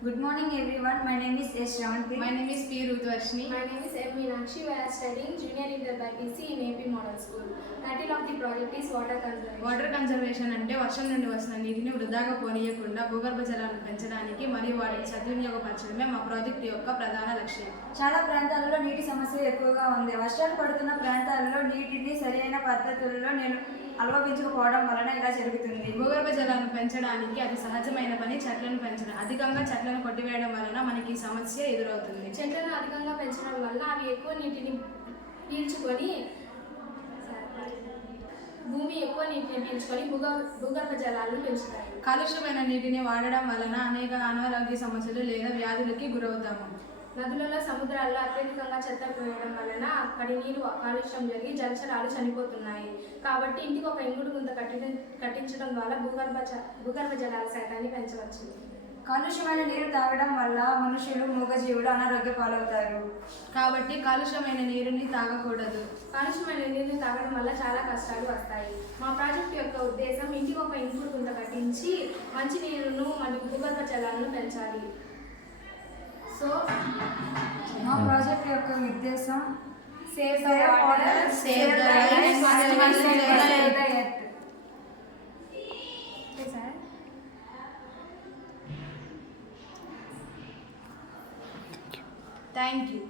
Good morning everyone. My name is S. Ravanthi. My name is P. Ruthvarshini. My name is M. Meenakshi. We are studying Junior Inter by PC in AP Model School. Title of the project is Water Conservation. Water conservation అంటే వర్షం నుండి వస్తున్న నీటిని వృధాగా పోనీయకుండా భూగర్భ జలాలను పెంచడానికి మరియు వాటిని సద్వినియోగపరచడమే మా ప్రాజెక్ట్ యొక్క ప్రధాన లక్ష్యం. చాలా ప్రాంతాలలో నీటి సమస్య ఎక్కువగా ఉంది. వర్షాలు పడుతున్న ప్రాంతాలలో నీటిని సరైన పద్ధతుల్లో అలవపించకపోవడం వలన ఇలా జరుగుతుంది. భూగర్భ జలాలను పెంచడానికి అది సహజమైన పని. చెట్లను పెంచడం, అధికంగా చెట్లను కొట్టివేయడం వలన మనకి ఈ సమస్య ఎదురవుతుంది. చెట్లను అధికంగా పెంచడం వల్ల అవి ఎక్కువ నీటిని పీల్చుకొని భూమి ఎక్కువ నీటిని పీల్చుకొని భూగర్భ జలాలను పెంచుతాయి. కాలుష్యమైన నీటిని వాడడం వలన అనేక అనారోగ్య సమస్యలు లేదా వ్యాధులకి గురవుతాము. నదులలో, సముద్రాల్లో అత్యధికంగా చెత్త పోయడం వలన అక్కడి నీరు కాలుష్యం జరిగి జలచరాలు చనిపోతున్నాయి. కాబట్టి ఇంటికి ఒక ఇంకుడు గుంత కట్టించడం ద్వారా భూగర్భ జలాల శాతాన్ని పెంచవచ్చు. కాలుష్యమైన నీరు తాగడం వల్ల మనుషులు, మూగజీవులు అనారోగ్య పాలవుతారు. కాబట్టి కాలుష్యమైన నీరుని తాగకూడదు. కాలుష్యమైన నీరుని తాగడం వల్ల చాలా కష్టాలు వస్తాయి. మా ప్రాజెక్ట్ యొక్క ఉద్దేశం ఇంటికి ఒక ఇంకుడు గుంత కట్టించి మంచి నీరును మరియు భూగర్భ జలాలను పెంచాలి. సో మా ప్రాజెక్ట్ యొక్క ఉద్దేశం save the water, save the life, save the earth. Thank you.